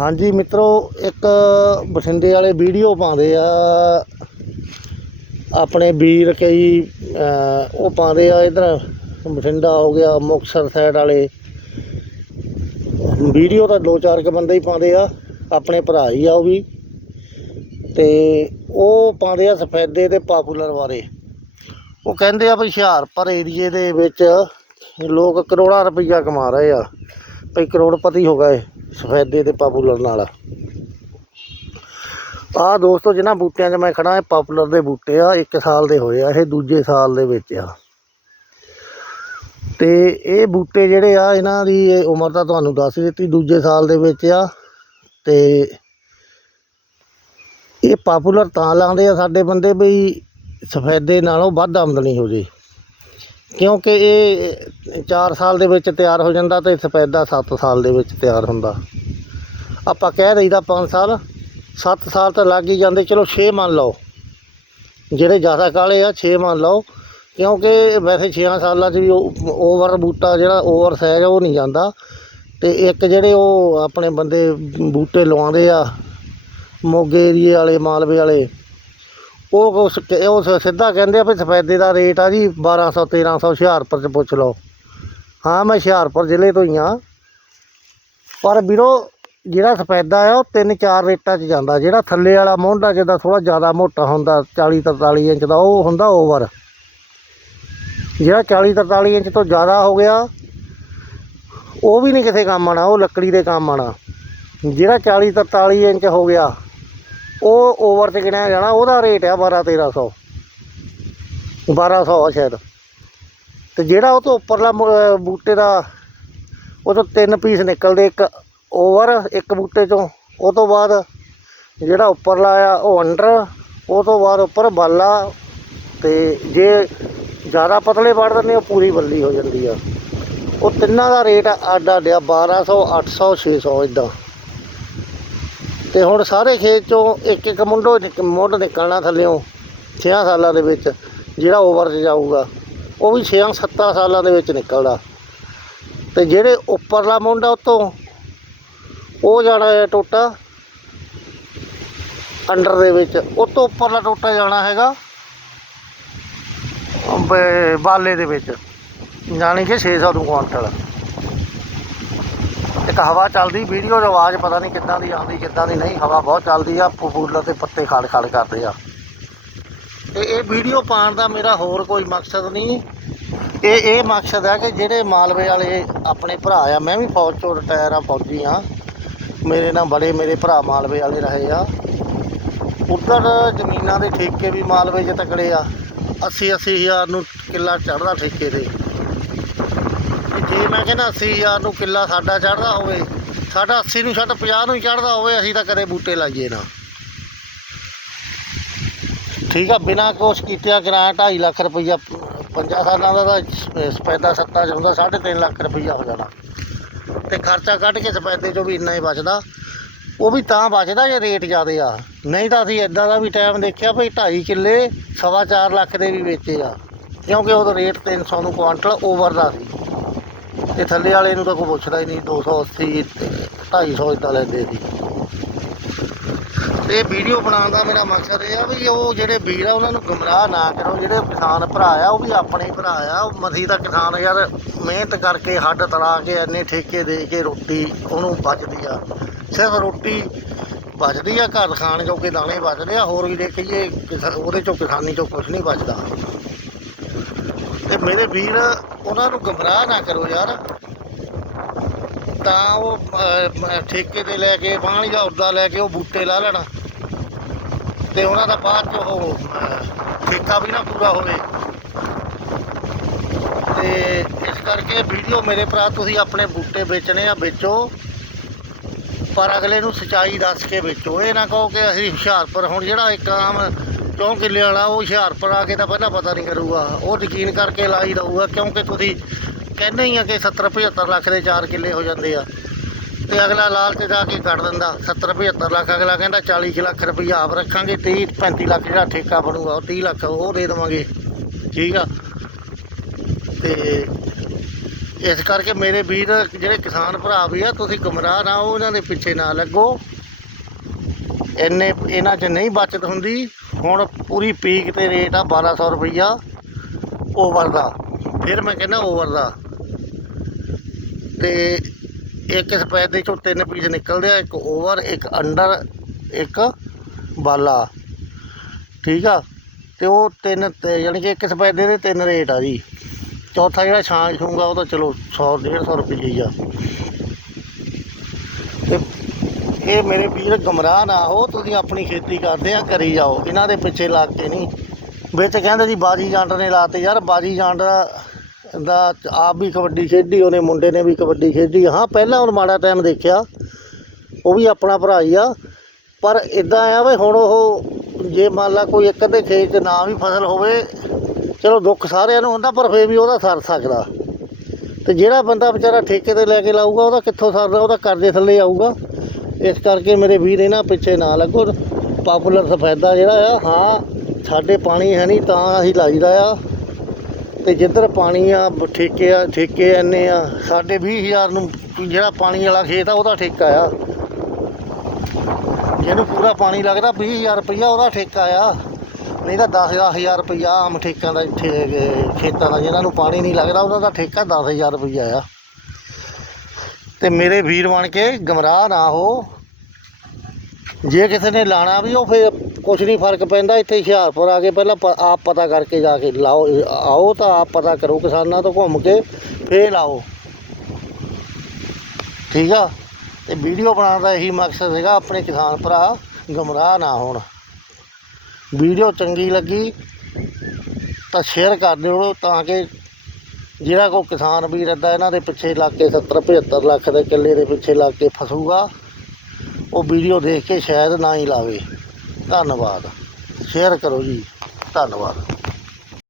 ਹਾਂਜੀ ਮਿੱਤਰੋ, ਇੱਕ ਬਠਿੰਡੇ ਵਾਲੇ ਵੀਡੀਓ ਪਾਉਂਦੇ ਆ। ਆਪਣੇ ਵੀਰ ਕਈ ਉਹ ਪਾਉਂਦੇ ਆ ਇਧਰ, ਬਠਿੰਡਾ ਹੋ ਗਿਆ, ਮੁਕਤਸਰ ਸਾਈਡ ਵਾਲੇ। ਵੀਡੀਓ ਤਾਂ ਦੋ ਚਾਰ ਕੁ ਬੰਦੇ ਹੀ ਪਾਉਂਦੇ ਆ, ਆਪਣੇ ਭਰਾ ਹੀ ਆ ਉਹ ਵੀ। ਤੇ ਉਹ ਪਾਉਂਦੇ ਆ ਸਫੈਦੇ ਤੇ ਪਾਪੂਲਰ ਬਾਰੇ। ਉਹ ਕਹਿੰਦੇ ਆ ਵੀ ਹੁਸ਼ਿਆਰਪੁਰ ਏਰੀਏ ਦੇ ਵਿੱਚ ਲੋਕ ਕਰੋੜਾਂ ਰੁਪਈਆ ਕਮਾ ਰਹੇ ਆ। ਭਈ ਕਰੋੜਪਤੀ ਹੋ ਗਏ। ਸਫੈਦੇ ਤੇ ਪਾਪੂਲਰ ਨਾਲ। ਆਹ ਦੋਸਤੋ ਜਿਹਨਾਂ ਬੂਟਿਆਂ 'ਚ ਮੈਂ ਖੜਾ ਇਹ ਪਾਪੂਲਰ ਦੇ ਬੂਟੇ ਆ, ਇੱਕ ਸਾਲ ਦੇ ਹੋਏ ਆ, ਇਹ ਦੂਜੇ ਸਾਲ ਦੇ ਵਿੱਚ ਆ। ਤੇ ਇਹ ਬੂਟੇ ਜਿਹੜੇ ਆ, ਇਹਨਾਂ ਦੀ ਉਮਰ ਤਾਂ ਤੁਹਾਨੂੰ ਦੱਸ ਦਿੱਤੀ, ਦੂਜੇ ਸਾਲ ਦੇ ਵਿੱਚ ਆ। ਤੇ ਇਹ ਪਾਪੂਲਰ ਤਾਂ ਲਾਉਂਦੇ ਆ ਸਾਡੇ ਬੰਦੇ ਵੀ ਸਫੈਦੇ ਨਾਲੋਂ ਵੱਧ ਆਮਦਨੀ ਹੋ ਜੇ। ਕਿਉਂਕਿ ਇਹ 4 ਸਾਲ ਦੇ ਵਿੱਚ ਤਿਆਰ ਹੋ ਜਾਂਦਾ ਤੇ ਸਫੈਦਾ 7 ਸਾਲ ਦੇ ਵਿੱਚ ਤਿਆਰ ਹੁੰਦਾ। ਆਪਾਂ ਕਹਿ ਦਈਦਾ 5 ਸਾਲ 7 ਸਾਲ ਤਾਂ ਲੱਗ ਹੀ ਜਾਂਦੇ, ਚਲੋ 6 ਮੰਨ ਲਓ। ਜਿਹੜੇ ਜ਼ਿਆਦਾ ਕਾਲੇ ਆ 6 ਮੰਨ ਲਓ। ਕਿਉਂਕਿ ਵੈਸੇ 6 ਸਾਲਾਂ 'ਚ ਵੀ ਓਵਰ ਬੂਟਾ ਜਿਹੜਾ ਓਵਰ ਸਾਈਜ਼ ਉਹ ਨਹੀਂ ਜਾਂਦਾ। ਤੇ ਇੱਕ ਜਿਹੜੇ ਉਹ ਆਪਣੇ ਬੰਦੇ ਬੂਟੇ ਲਵਾਉਂਦੇ ਆ, ਮੋਗੇ ਏਰੀਏ ਵਾਲੇ, ਮਾਲਵੇ ਵਾਲੇ ਉਹ ਉਸ ਉਹ ਸ- ਸਿੱਧਾ ਕਹਿੰਦੇ ਆ ਵੀ ਸਫੈਦੇ ਦਾ ਰੇਟ ਆ ਜੀ 1200 1300 ਹੁਸ਼ਿਆਰਪੁਰ 'ਚ ਪੁੱਛ ਲਓ। ਹਾਂ, ਮੈਂ ਹੁਸ਼ਿਆਰਪੁਰ ਜ਼ਿਲ੍ਹੇ ਤੋਂ ਹੀ ਆ ਪਰ ਵੀਰੋ, ਜਿਹੜਾ ਸਫੈਦਾ ਆ, ਉਹ ਤਿੰਨ ਚਾਰ ਰੇਟਾਂ 'ਚ ਜਾਂਦਾ। ਜਿਹੜਾ ਥੱਲੇ ਵਾਲਾ ਮੋਢਾ ਜਿਹਦਾ ਥੋੜਾ ਜ਼ਿਆਦਾ ਮੋਟਾ ਹੁੰਦਾ 40 43 ਇੰਚ ਦਾ, ਉਹ ਹੁੰਦਾ ਓਵਰ। ਜਿਹੜਾ 40 43 ਇੰਚ ਤੋਂ ਜ਼ਿਆਦਾ ਹੋ ਗਿਆ, ਉਹ ਵੀ ਨਹੀਂ ਕਿਸੇ ਕੰਮ ਆਣਾ ਉਹ ਲੱਕੜੀ ਦੇ ਕੰਮ ਆਣਾ ਜਿਹੜਾ 40 43 ਇੰਚ ਹੋ ਗਿਆ ਉਹ ਓਵਰ 'ਤੇ ਗਿਣਿਆ ਜਾਣਾ, ਉਹਦਾ ਰੇਟ ਆ 12 1300 1200 ਆ ਸ਼ਾਇਦ। ਤੇ ਜਿਹੜਾ ਉਹ ਤੋਂ ਉੱਪਰਲਾ ਬੂਟੇ ਦਾ, ਉਹ ਤੋਂ ਤਿੰਨ ਪੀਸ ਨਿਕਲਦੇ, ਇੱਕ ਓਵਰ ਇੱਕ ਬੂਟੇ ਚੋਂ। ਉਹ ਤੋਂ ਬਾਅਦ ਜਿਹੜਾ ਉੱਪਰਲਾ ਆ, ਉਹ ਅੰਡਰ ਉਹ ਤੋਂ ਬਾਅਦ ਉੱਪਰ ਬਾਲਾ। ਤੇ ਜੇ ਜ਼ਿਆਦਾ ਪਤਲੇ ਵੜ ਦਿੰਦੇ, ਉਹ ਪੂਰੀ ਬੱਲੀ ਹੋ ਜਾਂਦੀ ਆ। ਉਹ ਤਿੰਨਾਂ ਦਾ ਰੇਟ ਅੱਡ ਅੱਡ ਆ 1200 800 600 ਇਦਾਂ ਤੇ ਹੁਣ ਸਾਰੇ ਖੇਤ ਚੋਂ ਇੱਕ ਇੱਕ ਮੁੰਡੋ ਨਿਕ- ਮੁੱਢ ਨਿਕਲਣਾ ਥੱਲਿਓਂ 6 ਸਾਲਾਂ ਦੇ ਵਿੱਚ, ਜਿਹੜਾ ਓਵਰ 'ਚ ਜਾਊਗਾ, ਉਹ ਵੀ 6 7 ਸਾਲਾਂ ਦੇ ਵਿੱਚ ਨਿਕਲਦਾ। ਤੇ ਜਿਹੜੇ ਉੱਪਰਲਾ ਮੁੰਡਾ ਉਤੋਂ, ਉਹ ਜਾਣਾ ਹੈ ਟੋਟਾ। ਅੰਡਰ ਦੇ ਵਿੱਚ, ਉਹ ਤੋਂ ਉੱਪਰਲਾ ਟੋਟਾ ਜਾਣਾ ਹੈਗਾ ਬਾਲੇ ਦੇ ਵਿੱਚ। ਜਾਣੀ ਕਿ 600 ਨੂੰ ਕੁਆਂਟਲ। ਇੱਕ ਹਵਾ ਚੱਲਦੀ, ਵੀਡੀਓ ਦੀ ਆਵਾਜ਼ ਪਤਾ ਨਹੀਂ ਕਿੱਦਾਂ ਦੀ ਆਉਂਦੀ, ਕਿੱਦਾਂ ਦੀ ਨਹੀਂ, ਹਵਾ ਬਹੁਤ ਚੱਲਦੀ ਆ ਫੂਲਰ ਤੇ ਪੱਤੇ ਖੜ ਖੜ ਕਰਦੇ ਆ। ਤੇ ਇਹ ਵੀਡੀਓ ਪਾਉਣ ਦਾ ਮੇਰਾ ਹੋਰ ਕੋਈ ਮਕਸਦ ਨਹੀਂ। ਇਹ ਇਹ ਮਕਸਦ ਹੈ ਕਿ ਜਿਹੜੇ ਮਾਲਵੇ ਵਾਲੇ ਆਪਣੇ ਭਰਾ ਆ, ਮੈਂ ਵੀ ਫੌਜ ਚੋਂ ਰਿਟਾਇਰ ਆ, ਫੌਜੀ ਆ। ਮੇਰੇ ਨਾਲ ਬੜੇ ਮੇਰੇ ਭਰਾ ਮਾਲਵੇ ਵਾਲੇ ਰਹੇ ਆ। ਉੱਧਰ ਜ਼ਮੀਨਾਂ ਦੇ ਠੇਕੇ ਵੀ ਮਾਲਵੇ 'ਚ ਤਕੜੇ ਆ। 80 ਅੱਸੀ ਹਜ਼ਾਰ ਨੂੰ ਕਿੱਲਾ ਚੜਦਾ ਠੇਕੇ ਤੇ। ਮੈਂ ਕਹਿੰਦਾ 80000 ਨੂੰ ਕਿੱਲਾ ਸਾਡਾ ਚੜਦਾ ਹੋਵੇ, ਸਾਡਾ 80 ਨੂੰ ਛੱਡ 50 ਨੂੰ ਚੜਦਾ ਹੋਵੇ, ਅਸੀਂ ਤਾਂ ਕਦੇ ਬੂਟੇ ਲਾਈਏ ਨਾ। ਠੀਕ ਆ, ਬਿਨਾ ਕੁਛ ਕੀਤਿਆਂ ਕਿਰਾਇਆ 2.5 ਲੱਖ ਰੁਪਈਆ 50 ਸਾਲਾਂ ਦਾ ਤਾਂ ਸਪੈਦਾ ਸੱਤਾ ਚ ਹੁੰਦਾ 3.5 ਲੱਖ ਰੁਪਈਆ ਹੋ ਜਾਣਾ। ਤੇ ਖਰਚਾ ਕੱਢ ਕੇ ਸਫੈਦੇ ਚੋਂ ਵੀ ਇੰਨਾ ਹੀ ਬਚਦਾ, ਉਹ ਵੀ ਤਾਂ ਬਚਦਾ ਜੇ ਰੇਟ ਜ਼ਿਆਦੇ ਆ। ਨਹੀਂ ਤਾਂ ਅਸੀਂ ਇਦਾਂ ਦਾ ਵੀ ਟਾਈਮ ਦੇਖਿਆ ਭਈ 2.5 ਕਿੱਲੇ ਸਵਾ ਚਾਰ ਲੱਖ ਦੇ ਵੀ ਵੇਚੇ ਆ, ਕਿਉਂਕਿ ਉਦੋਂ ਰੇਟ 300 ਨੂੰ ਕੁਆਂਟਲ ਓਵਰ ਦਾ ਸੀ। ਤੇ ਥੱਲੇ ਵਾਲੇ ਨੂੰ ਤਾਂ ਕੋਈ ਪੁੱਛਦਾ ਹੀ ਨਹੀਂ 280 ਤੇ 250 ਇਦਾਂ ਲੈਂਦੇ ਸੀ। ਤੇ ਵੀਡੀਓ ਬਣਾਉਣ ਦਾ ਮੇਰਾ ਮਕਸਦ ਇਹ ਆ ਵੀ ਉਹ ਜਿਹੜੇ ਵੀਰ ਆ, ਉਹਨਾਂ ਨੂੰ ਗਮਰਾਹ ਨਾ ਕਰੋ, ਜਿਹੜੇ ਕਿਸਾਨ ਭਰਾ ਆ, ਉਹ ਵੀ ਆਪਣੇ ਭਰਾ ਆ। ਉਹ ਮਸੀ ਦਾ ਕਿਸਾਨ ਯਾਰ, ਮਿਹਨਤ ਕਰਕੇ ਹੱਡ ਤੜਾ ਕੇ ਇੰਨੇ ਠੇਕੇ ਦੇ ਕੇ ਰੋਟੀ ਉਹਨੂੰ ਬਚਦੀ ਆ। ਸਿਰਫ ਰੋਟੀ ਬਚਦੀ ਆ, ਘਰ ਖਾਣ ਜੋਗੇ ਦਾਣੇ ਬਚਦੇ ਆ, ਹੋਰ ਵੀ ਦੇਖੀਏ ਉਹਦੇ ਚੋਂ ਕਿਸਾਨੀ ਚੋਂ ਕੁਝ ਨਹੀਂ ਬਚਦਾ ਤੇ ਮੇਰੇ ਵੀਰ, ਉਹਨਾਂ ਨੂੰ ਗਮਰਾਹ ਨਾ ਕਰੋ ਯਾਰ। ਤਾਂ ਉਹ ਠੇਕੇ ਤੇ ਲੈ ਕੇ ਬਾਣ ਜਾਂ ਉਦਾਂ ਲੈ ਕੇ ਉਹ ਬੂਟੇ ਲਾ ਲੈਣ। ਤੇ ਉਹਨਾਂ ਦਾ ਬਾਅਦ ਚ ਉਹ ਠੇਕਾ ਵੀ ਨਾ ਪੂਰਾ ਹੋਵੇ। ਤੇ ਇਸ ਕਰਕੇ ਵੀਡੀਓ ਮੇਰੇ ਭਰਾ, ਤੁਸੀਂ ਆਪਣੇ ਬੂਟੇ ਵੇਚਣੇ ਆ, ਵੇਚੋ। ਪਰ ਅਗਲੇ ਨੂੰ ਸਚਾਈ ਦੱਸ ਕੇ ਵੇਚੋ। ਇਹ ਨਾ ਕਹੋ ਕਿ ਅਸੀਂ ਹੁਸ਼ਿਆਰਪੁਰ, ਹੁਣ ਜਿਹੜਾ ਇੱਕ ਆਮ ਕਿਉਂ ਕਿੱਲੇ ਵਾਲਾ? ਉਹ ਹੁਸ਼ਿਆਰਪੁਰ ਆ ਕੇ ਤਾਂ ਪਹਿਲਾਂ ਪਤਾ ਨਹੀਂ ਕਰੂਗਾ। ਉਹ ਯਕੀਨ ਕਰਕੇ ਲਾਈ ਦਊਗਾ ਕਿਉਂਕਿ ਤੁਸੀਂ ਕਹਿੰਦੇ ਹੀ ਆ ਕਿ 70 75 ਲੱਖ ਦੇ 4 ਕਿੱਲੇ ਹੋ ਜਾਂਦੇ ਆ। ਤੇ ਅਗਲਾ ਲਾਲਚ ਜਾ ਕੇ ਕੱਢ ਦਿੰਦਾ। 70 75 ਲੱਖ, ਅਗਲਾ ਕਹਿੰਦਾ 40 ਕੁ ਲੱਖ ਰੁਪਈਆ ਆਪ ਰੱਖਾਂਗੇ 30 35 ਲੱਖ ਜਿਹੜਾ ਠੇਕਾ ਬਣੂਗਾ, ਉਹ 30 ਲੱਖ ਉਹ ਦੇ ਦੇਵਾਂਗੇ। ਠੀਕ ਆ? ਤੇ ਇਸ ਕਰਕੇ ਮੇਰੇ ਵੀਰ, ਜਿਹੜੇ ਕਿਸਾਨ ਭਰਾ ਵੀ ਆ, ਤੁਸੀਂ ਗੁੰਮਰਾਹ ਨਾ ਹੋ ਇਹਨਾਂ ਦੇ ਪਿੱਛੇ ਨਾ ਲੱਗੋ। ਇੰਨੇ, ਇਹਨਾਂ 'ਚ ਨਹੀਂ ਬਚਤ ਹੁੰਦੀ। ਹੁਣ ਪੂਰੀ ਪੀਕ ਤੇ ਰੇਟ ਆ 1200 ਰੁਪਈਆ ਓਵਰ ਦਾ। ਫਿਰ ਮੈਂ ਕਹਿੰਦਾ ਓਵਰ ਦਾ। ਤੇ ਇੱਕ ਸਪੈਦੇ ਚੋਂ ਤਿੰਨ ਪੀਸ ਨਿਕਲਦੇ ਆ, ਇੱਕ ਓਵਰ ਇੱਕ ਅੰਡਰ ਇੱਕ ਬਾਲਾ। ਠੀਕ ਆ? ਤੇ ਉਹ ਤਿੰਨ ਯਾਨੀ ਕਿ ਇੱਕ ਸਪੈਦੇ ਦੇ ਤਿੰਨ ਰੇਟ ਆ ਜੀ। ਚੌਥਾ ਜਿਹੜਾ ਛਾਂ ਛੂੰਗਾ ਉਹ ਤਾਂ ਚਲੋ 100 150 ਰੁਪਏ ਹੀ ਆ। ਇਹ ਮੇਰੇ ਵੀਰ ਗਮਰਾਹ ਨਾ ਹੋ, ਤੁਸੀਂ ਆਪਣੀ ਖੇਤੀ ਕਰਦੇ ਆ, ਕਰੀ ਜਾਓ। ਇਹਨਾਂ ਦੇ ਪਿੱਛੇ ਲੱਗ ਕੇ ਨਹੀਂ। ਵਿੱਚ ਕਹਿੰਦੇ ਜੀ ਬਾਜੀ ਜੰਡ ਨੇ ਲਾਤੇ, ਯਾਰ ਬਾਜੀ ਜੰਡ ਦਾ ਆਪ ਵੀ ਕਬੱਡੀ ਖੇਡੀ, ਉਹਨੇ ਮੁੰਡੇ ਨੇ ਵੀ ਕਬੱਡੀ ਖੇਡੀ। ਹਾਂ, ਪਹਿਲਾਂ ਹੁਣ ਮਾੜਾ ਟਾਈਮ ਦੇਖਿਆ, ਉਹ ਵੀ ਆਪਣਾ ਭਰਾ ਹੀ ਆ। ਪਰ ਇਦਾਂ ਆ ਵੀ ਹੁਣ ਉਹ ਜੇ ਮੰਨ ਲਾ ਕੋਈ ਇੱਕ ਅੱਧੇ ਖੇਤ 'ਚ ਨਾ ਵੀ ਫਸਲ ਹੋਵੇ, ਚਲੋ ਦੁੱਖ ਸਾਰਿਆਂ ਨੂੰ ਹੁੰਦਾ, ਪਰ ਫੇਰ ਵੀ ਉਹਦਾ ਸਰ ਸਕਦਾ। ਤੇ ਜਿਹੜਾ ਬੰਦਾ ਵਿਚਾਰਾ ਠੇਕੇ ਤੇ ਲੈ ਕੇ ਲਾਊਗਾ, ਉਹਦਾ ਕਿੱਥੋਂ ਸਰਦਾ? ਉਹਦਾ ਕਰਜ਼ੇ ਥੱਲੇ ਆਊਗਾ। ਇਸ ਕਰਕੇ ਮੇਰੇ ਵੀਰ ਇਹਨਾਂ ਪਿੱਛੇ ਨਾ ਲੱਗੋ ਪਾਪੂਲਰ ਸਫੈਦਾ ਜਿਹੜਾ ਆ, ਹਾਂ, ਸਾਡੇ ਪਾਣੀ ਹੈ ਨਹੀਂ ਤਾਂ ਅਸੀਂ ਲਾਈਦਾ ਆ। ਤੇ ਜਿੱਧਰ ਪਾਣੀ ਆ, ਠੇਕੇ ਆ, ਠੇਕੇ ਇੰਨੇ ਆ, ਸਾਡੇ 20000 ਨੂੰ ਜਿਹੜਾ ਪਾਣੀ ਵਾਲਾ ਖੇਤ ਆ, ਉਹਦਾ ਠੇਕਾ ਆ। ਜਿਹਨੂੰ ਪੂਰਾ ਪਾਣੀ ਲੱਗਦਾ 20000 ਰੁਪਈਆ ਉਹਦਾ ਠੇਕਾ ਆ। ਨਹੀਂ ਤਾਂ 10000 ਰੁਪਈਆ ਆਮ ਠੇਕਾਂ ਦਾ ਇੱਥੇ ਖੇਤਾਂ ਦਾ, ਜਿਹਨਾਂ ਨੂੰ ਪਾਣੀ ਨਹੀਂ ਲੱਗਦਾ, ਉਹਨਾਂ ਦਾ ਠੇਕਾ 10000 ਰੁਪਈਆ ਆ। ਤੇ ਮੇਰੇ ਵੀਰ ਬਣ ਕੇ ਗਮਰਾਹ ਨਾ ਹੋ। ਜੇ ਕਿਸੇ ਨੇ ਲਾਣਾ ਵੀ, ਉਹ ਫਿਰ ਕੁਝ ਨਹੀਂ ਫ਼ਰਕ ਪੈਂਦਾ। ਇੱਥੇ ਹੁਸ਼ਿਆਰਪੁਰ ਆ ਕੇ ਪਹਿਲਾਂ ਪ- ਆਪ ਪਤਾ ਕਰਕੇ ਜਾ ਕੇ ਲਾਓ। ਆਓ ਤਾਂ ਆਪ ਪਤਾ ਕਰੋ ਕਿਸਾਨਾਂ ਤੋਂ ਘੁੰਮ ਕੇ, ਫੇਰ ਲਾਓ। ਠੀਕ ਆ? ਤੇ ਵੀਡੀਓ ਬਣਾਉਣ ਦਾ ਇਹੀ ਮਕਸਦ ਹੈਗਾ ਆਪਣੇ ਕਿਸਾਨ ਭਰਾ ਗਮਰਾਹ ਨਾ ਹੋਣ। ਵੀਡੀਓ ਚੰਗੀ ਲੱਗੀ ਤਾਂ ਸ਼ੇਅਰ ਕਰ ਦਿਓ ਤਾਂ ਕਿ ਜਿਹੜਾ ਕੋਈ ਕਿਸਾਨ ਵੀਰ ਇੱਦਾਂ ਇਹਨਾਂ ਦੇ ਪਿੱਛੇ ਲੱਗ ਕੇ 70 75 ਲੱਖ ਦੇ ਕਿੱਲੇ ਦੇ ਪਿੱਛੇ ਲੱਗ ਕੇ ਫਸੂਗਾ, ਉਹ ਵੀਡੀਓ ਦੇਖ ਕੇ ਸ਼ਾਇਦ ਨਾ ਹੀ ਲਾਵੇ। ਧੰਨਵਾਦ। ਸ਼ੇਅਰ ਕਰੋ ਜੀ। ਧੰਨਵਾਦ।